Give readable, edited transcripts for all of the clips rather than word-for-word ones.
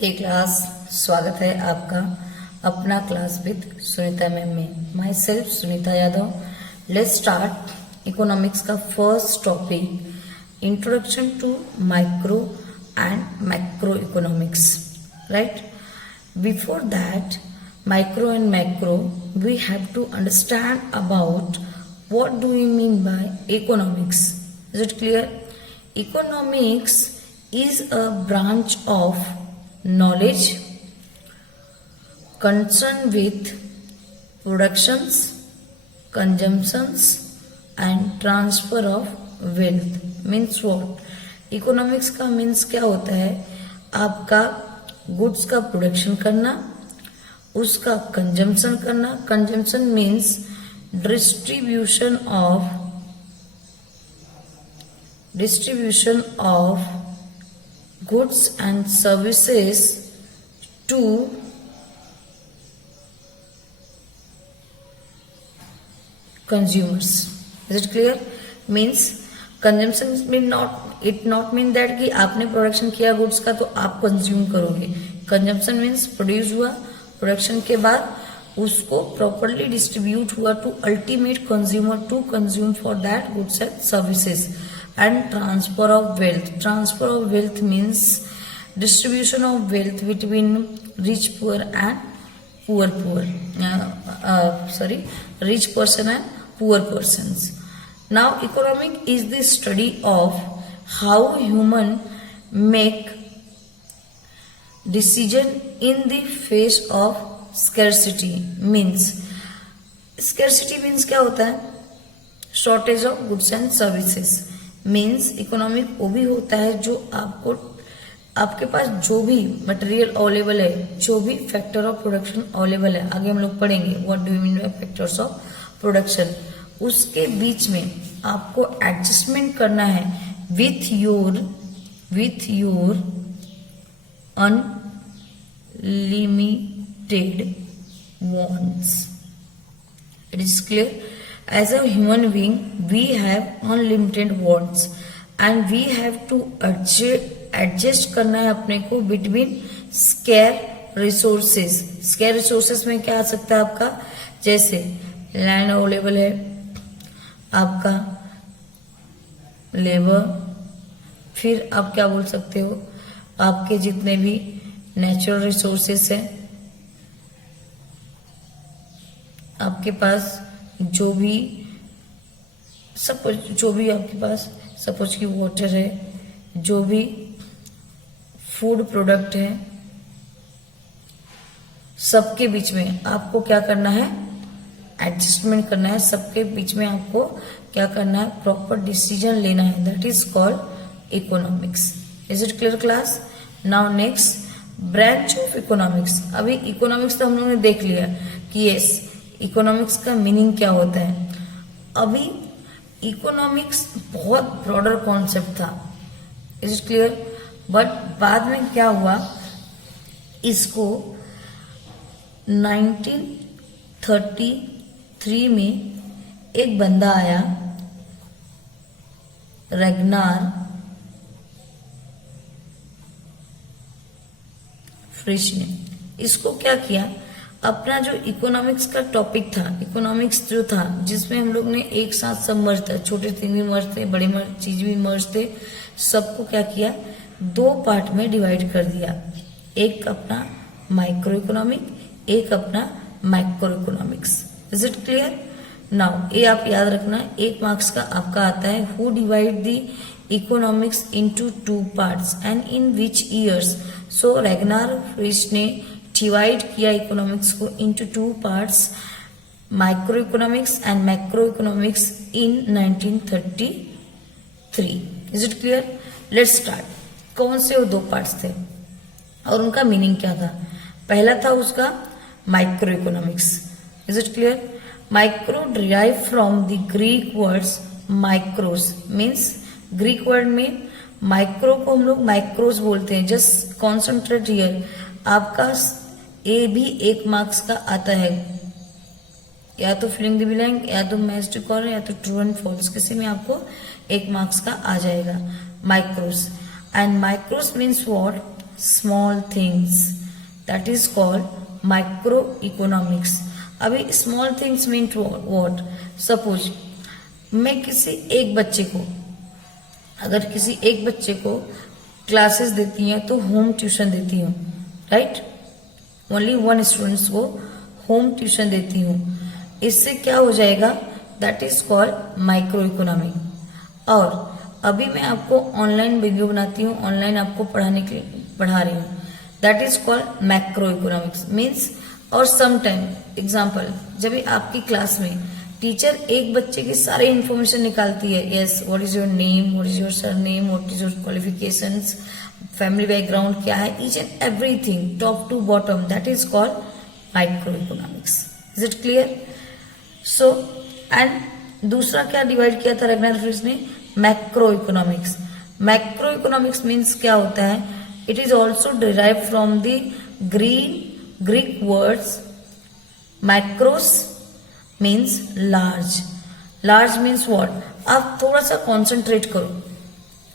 हे class, स्वागत है आपका अपना क्लास विद सुनीता मैम में। My self Sunita Yadav. Let's start economics का first topic, introduction to micro and macro economics. Right, before that micro and macro, we have to understand about what do we mean by economics. Is it clear? Economics is a branch of knowledge concerned with productions, consumptions and transfer of wealth. Means what? Economics का means क्या होता है? आपका goods का production करना, उसका consumption करना। Consumption means distribution of goods and services to consumers. Is it clear? Means consumption not mean that कि आपने प्रोडक्शन किया गुड्स का तो आप कंज्यूम करोगे। कंजम्पशन मीन्स प्रोड्यूस हुआ, प्रोडक्शन के बाद उसको प्रॉपरली डिस्ट्रीब्यूट हुआ to ultimate consumer to consume for that goods and services. And transfer of wealth. Transfer of wealth means distribution of wealth between rich poor and rich person and poor persons. Now economic is the study of how human make decision in the face of scarcity means क्या होता है? Shortage of goods and services. Means economic वो भी होता है जो आपको आपके पास जो भी मटेरियल अवेलेबल है, जो भी फैक्टर ऑफ प्रोडक्शन अवेलेबल है, आगे हम लोग पढ़ेंगे what do you mean by factors of production, उसके बीच में आपको एडजस्टमेंट करना है with your unlimited wants. It is clear? As a human being, we have unlimited wants and we have to adjust करना है अपने को between scarce resources. Scarce resources में क्या आ सकता है आपका? जैसे लैंड अवेलेबल है, आपका लेबर, फिर आप क्या बोल सकते हो, आपके जितने भी नेचुरल रिसोर्सेस हैं, आपके पास जो भी आपके पास सपोज की वाटर है, जो भी फूड प्रोडक्ट है, सबके बीच में आपको क्या करना है? एडजस्टमेंट करना है। सबके बीच में आपको क्या करना है? प्रॉपर डिसीजन लेना है। That is called economics. Is it clear class? Now next, branch of economics. अभी इकोनॉमिक्स तो हम लोगों ने देख लिया कि यस इकोनॉमिक्स का मीनिंग क्या होता है। अभी इकोनॉमिक्स बहुत ब्रॉडर कॉन्सेप्ट था। Is it clear? बट बाद में क्या हुआ, इसको 1933 में एक बंदा आया, रैगनार फ्रिश ने। इसको क्या किया, अपना जो इकोनॉमिक्स का टॉपिक था, इकोनॉमिक्स जो था जिसमें हम लोग ने एक साथ सब मर्ज था, छोटे चीज भी मर्ज थे, बड़े चीज भी मर्ज थे, सबको क्या किया? दो पार्ट में डिवाइड कर दिया। एक अपना माइक्रो इकोनॉमिक, एक अपना macro economics. Is it clear? Now ये आप याद रखना, 1 मार्क्स का आपका आता है, who divide the economics into 2 parts and in which years. So Ragnar Frisch ने डिवाइड किया इकोनॉमिक्स को into 2 parts, micro economics and macro economics in 1933। Is it clear? Let's start. कौन से वो 2 पार्ट्स थे और उनका मीनिंग क्या था? पहला था उसका micro economics. Is it clear? Micro derive from the Greek words micros. Means Greek word में माइक्रो को हम लोग माइक्रोस बोलते हैं। जस्ट कॉन्सेंट्रेट हियर, आपका ए भी 1 मार्क्स का आता है, या तो फिलिंग द ब्लैंक, या तो मैच टू कॉर्नर, या तो ट्रू एंड फॉल्स, किसी में आपको 1 मार्क्स का आ जाएगा micros. And micros means what? Small things, that is called micro economics. अभी small things mean what? Suppose मैं किसी एक बच्चे को, अगर किसी एक बच्चे को क्लासेस देती हैं तो होम ट्यूशन देती हूँ, राइट? ओनली वन स्टूडेंट्स को होम ट्यूशन देती हूँ, इससे क्या हो जाएगा? That is called micro economic. और अभी मैं आपको ऑनलाइन वीडियो बनाती हूँ, ऑनलाइन आपको पढ़ाने के लिए पढ़ा रही हूँ, that is called macro economics means. और सम टाइम एग्जाम्पल, जब भी आपकी क्लास में टीचर एक बच्चे की सारी इंफॉर्मेशन निकालती है, yes, what is your name, what is your surname, what is your qualifications, family background क्या है, each and everything top to bottom, that is called micro economics. Is it clear? So and दूसरा क्या divide किया था रैग्नारोफिस ने? Macro economics. Macro economics means क्या होता है? It is also derive from the Greek words macros means large. Large means what? आप थोड़ा सा कॉन्सेंट्रेट करो,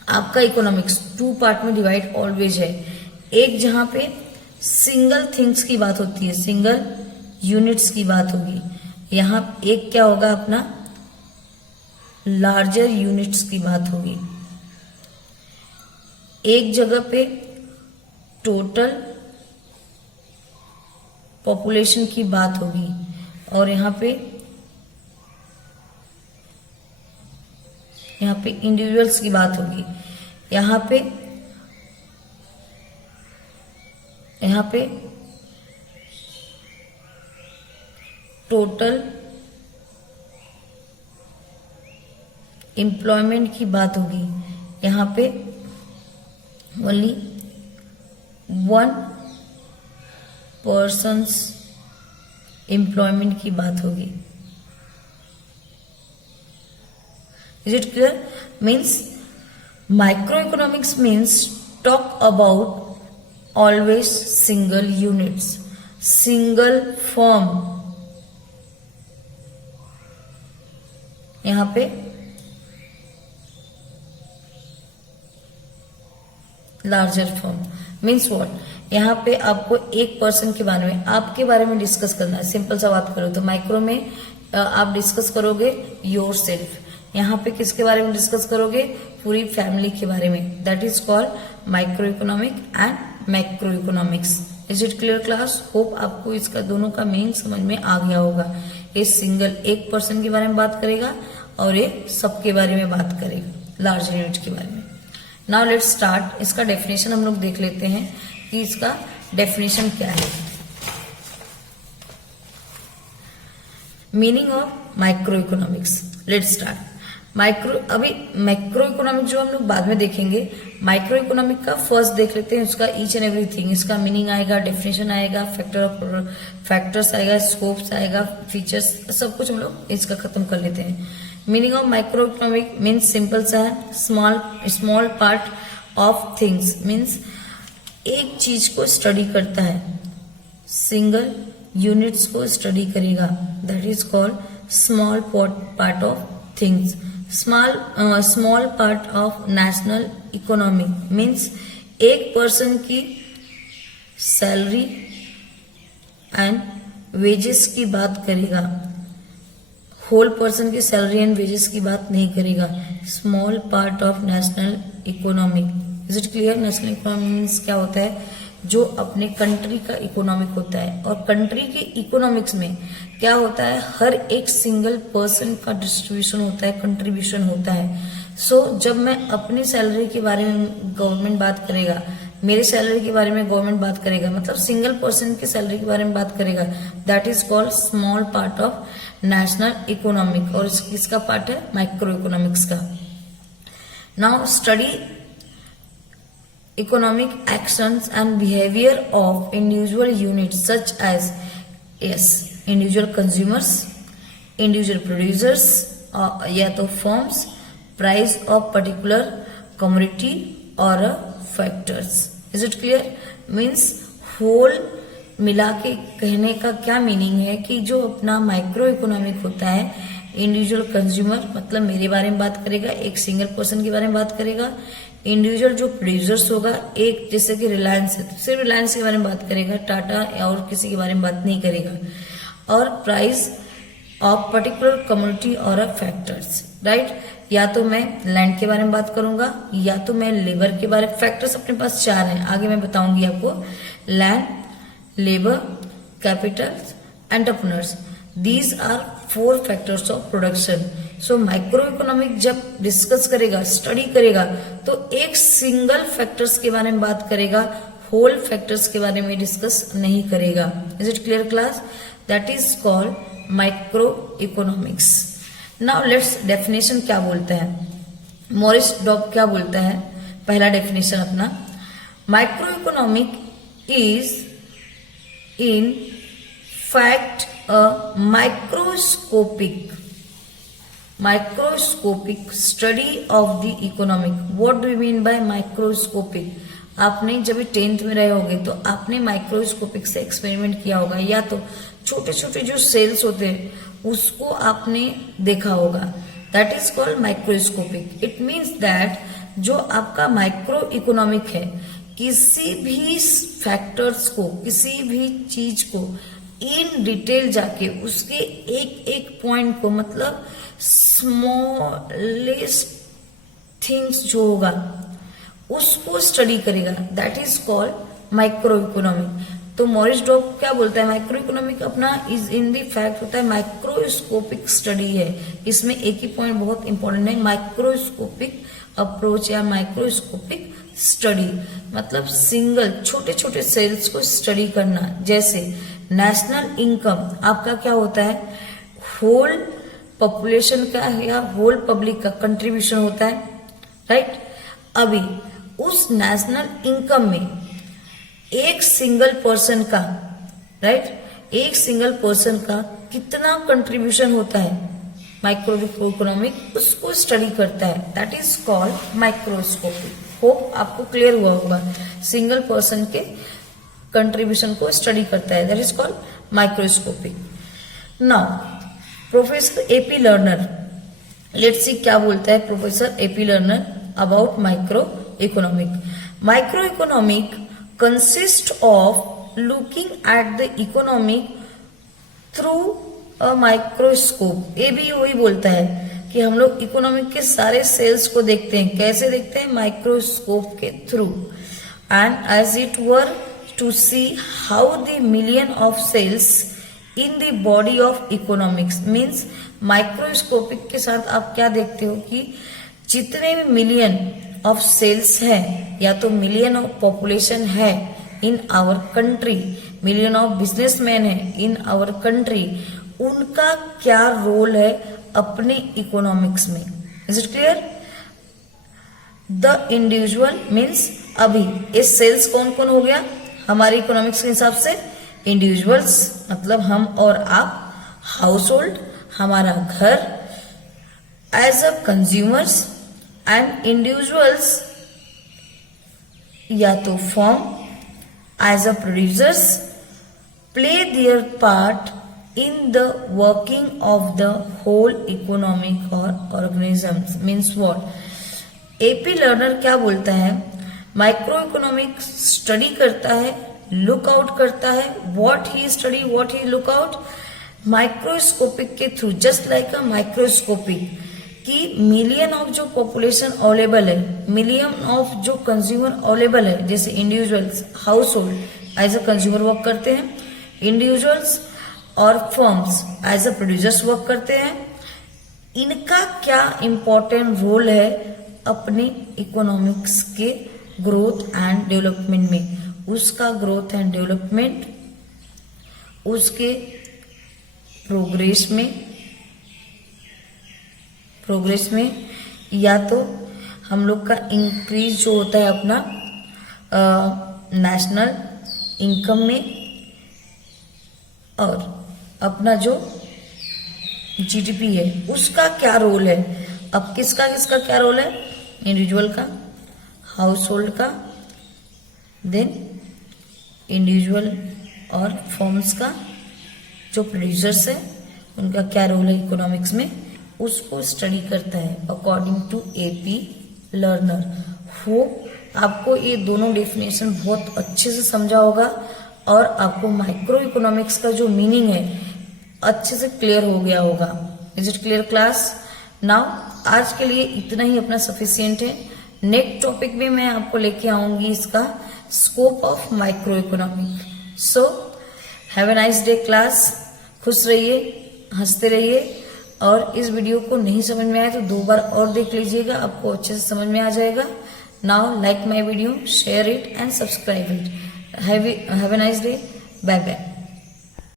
आपका इकोनॉमिक्स 2 पार्ट में डिवाइड ऑलवेज है। एक जहां पे सिंगल थिंग्स की बात होती है, सिंगल यूनिट्स की बात होगी, यहां एक क्या होगा अपना? लार्जर यूनिट्स की बात होगी। एक जगह पे टोटल पॉपुलेशन की बात होगी और यहाँ पे इंडिविजुअल्स की बात होगी। यहाँ पे टोटल एम्प्लॉयमेंट की बात होगी। यहाँ पे ओनली 1 पर्सन्स एम्प्लॉयमेंट की बात होगी। Is it clear? Means micro economics means talk about always single units, single firm. यहां पे लार्जर फर्म मीन्स व्हाट? यहाँ पे आपको एक पर्सन के बारे में, आपके बारे में डिस्कस करना है। सिंपल सा बात करो तो माइक्रो में आप डिस्कस करोगे योर सेल्फ, यहाँ पे किसके बारे में डिस्कस करोगे? पूरी फैमिली के बारे में। That is called micro economic and macro economics. Is it clear class? Hope आपको इसका दोनों का मीन समझ में आ गया होगा। ये सिंगल एक पर्सन के बारे में बात करेगा और ये सबके बारे में बात करेगा, लार्ज यूनिट के बारे में। Now let's start. इसका डेफिनेशन हम लोग देख लेते हैं कि इसका डेफिनेशन क्या है। Meaning of micro economics, let's start. अभी मैक्रो इकोनॉमिक जो हम लोग बाद में देखेंगे, माइक्रो इकोनॉमिक का फर्स्ट देख लेते हैं। उसका ईच एंड एवरीथिंग, इसका मीनिंग आएगा, डेफिनेशन आएगा, फैक्टर्स आएगा, स्कोप्स आएगा, फीचर्स, सब कुछ हम लोग इसका खत्म कर लेते हैं। Meaning of micro economic means simple सा है, small part of things means एक चीज को स्टडी करता है, सिंगल यूनिट्स को स्टडी करेगा, that is called small part of things. Small part of national economy means एक पर्सन की सैलरी एंड वेजेस की बात करेगा, होल पर्सन की सैलरी एंड वेजेस की बात नहीं करेगा। Small part of national economy. Is it clear? National economy means क्या होता है? जो अपने कंट्री का इकोनॉमिक होता है, और कंट्री के इकोनॉमिक्स में क्या होता है? हर एक सिंगल पर्सन का डिस्ट्रीब्यूशन होता है, कंट्रीब्यूशन होता है। सो जब मैं अपनी सैलरी के बारे में गवर्नमेंट बात करेगा, मेरे सैलरी के बारे में गवर्नमेंट बात करेगा, मतलब सिंगल पर्सन की सैलरी के बारे में बात करेगा, that is called small part of national economic. और इसका पार्ट है माइक्रो इकोनॉमिक्स का। Now study economic actions and behavior of individual units such as individual consumers, individual producers, या तो firms, price of particular commodity or factors. Is it clear? Means whole मिला के कहने का क्या मीनिंग है कि जो अपना माइक्रो इकोनॉमिक होता है, इंडिविजुअल कंज्यूमर मतलब मेरे बारे में बात करेगा, एक सिंगल पर्सन के बारे में बात करेगा, इंडिविजुअल जो प्रोड्यूसर्स होगा, एक जैसे कि रिलायंस है तो सिर्फ रिलायंस के बारे में बात करेगा, टाटा और किसी के बारे में बात नहीं करेगा। और प्राइस ऑफ पर्टिकुलर कम्युनिटी और फैक्टर्स, राइट। या तो मैं लैंड के बारे में बात करूंगा या तो मैं लेबर के बारे में। फैक्टर्स अपने पास 4 हैं, आगे मैं बताऊंगी आपको। Land, labour, capital, entrepreneurs, these are 4 factors of production. So micro economic जब डिस्कस करेगा, स्टडी करेगा, तो एक सिंगल फैक्टर्स के बारे में बात करेगा, होल फैक्टर्स के बारे में डिस्कस नहीं करेगा। Is it clear class? That is called micro economics. Now let's definition क्या बोलता है, मॉरिस डॉब क्या बोलता है। पहला डेफिनेशन अपना, micro economic is in fact a microscopic study of the economic. What do you mean by microscopic? आपने जब 10th में रहे होगे तो आपने माइक्रोस्कोपिक से एक्सपेरिमेंट किया होगा, या तो छोटे छोटे जो सेल्स होते हैं उसको आपने देखा होगा, that is called microscopic. It means that जो आपका माइक्रो इकोनॉमिक है, किसी भी फैक्टर्स को, किसी भी चीज को इन डिटेल जाके उसके एक एक पॉइंट को, मतलब स्मॉलेस्ट थिंग्स जो होगा उसको स्टडी करेगा, that is called micro economic. तो मॉरिस डॉब क्या बोलता है, माइक्रो इकोनॉमिक अपना इज इन दी फैक्ट होता है माइक्रोस्कोपिक स्टडी है। इसमें एक ही पॉइंट बहुत इंपॉर्टेंट है, माइक्रोस्कोपिक अप्रोच या माइक्रोस्कोपिक स्टडी, मतलब सिंगल छोटे छोटे सेल्स को स्टडी करना। जैसे नेशनल इनकम आपका क्या होता है, होल पॉपुलेशन का या होल पब्लिक का कंट्रीब्यूशन होता है, राइट। अभी उस नेशनल इनकम में एक सिंगल पर्सन का, राइट, एक सिंगल पर्सन का कितना कंट्रीब्यूशन होता है, माइक्रो इकोनॉमिक उसको स्टडी करता है, that is called microscopic. Hope आपको क्लियर हुआ होगा, सिंगल पर्सन के कंट्रीब्यूशन को स्टडी करता है, that is called microscopic. Now professor AP learner, let's see क्या बोलता है professor AP learner about micro economic. Micro economic consist of looking at the economic through a microscope। ये भी वही बोलता है कि हम लोग इकोनॉमिक के सारे सेल्स को देखते हैं, कैसे देखते हैं, माइक्रोस्कोप के through. And as it were to see how the million of cells in the body of economics. Means microscopic के साथ आप क्या देखते हो कि जितने भी मिलियन ऑफ सेल्स है या तो मिलियन ऑफ पॉपुलेशन है in our country, million of businessman है इन आवर कंट्री, उनका क्या रोल है अपने इकोनॉमिक्स में। Is it clear? The individual means अभी ये सेल्स कौन कौन हो गया हमारे इकोनॉमिक्स के हिसाब से, इंडिविजुअल्स मतलब हम और आप, हाउस होल्ड हमारा घर, as a consumers and individuals या तो form as a producers play their part in the working of the whole economic और ऑर्गेनिजम्स। मीन्स व्हाट, एपी लर्नर क्या बोलता है, माइक्रो इकोनॉमिक स्टडी करता है, लुक आउट करता है, what he study what he look out microscopic के through, just like a microscopic कि मिलियन ऑफ जो पॉपुलेशन अवेलेबल है, मिलियन ऑफ जो कंज्यूमर अवेलेबल है, जैसे individuals household as a consumer work करते हैं, इंडिविजुअल्स और firms as a producers work करते हैं, इनका क्या इंपॉर्टेंट रोल है अपने इकोनॉमिक्स के ग्रोथ एंड डेवलपमेंट में, उसका ग्रोथ एंड डेवलपमेंट, उसके प्रोग्रेस में या तो हम लोग का इंक्रीज जो होता है अपना नेशनल इनकम में, और अपना जो जीडीपी है उसका क्या रोल है। अब किसका किसका क्या रोल है, इंडिविजुअल का, हाउस होल्ड का, देन इंडिविजुअल और फर्म्स का, जो प्रोड्यूसर्स है उनका क्या रोल है इकोनॉमिक्स में, उसको स्टडी करता है according to AP Lerner. Hope आपको ये दोनों डेफिनेशन बहुत अच्छे से समझा होगा और आपको माइक्रो इकोनॉमिक्स का जो मीनिंग है अच्छे से क्लियर हो गया होगा। Is it clear class? Now आज के लिए इतना ही अपना सफिशियंट है। नेक्स्ट टॉपिक में मैं आपको लेके आऊंगी इसका scope of micro economic. So have a nice day class. खुश रहिए, हंसते रहिए और इस वीडियो को नहीं समझ में आए तो 2 बार और देख लीजिएगा, आपको अच्छे से समझ में आ जाएगा। Now like my video, share it and subscribe it. Have a nice day. Bye bye.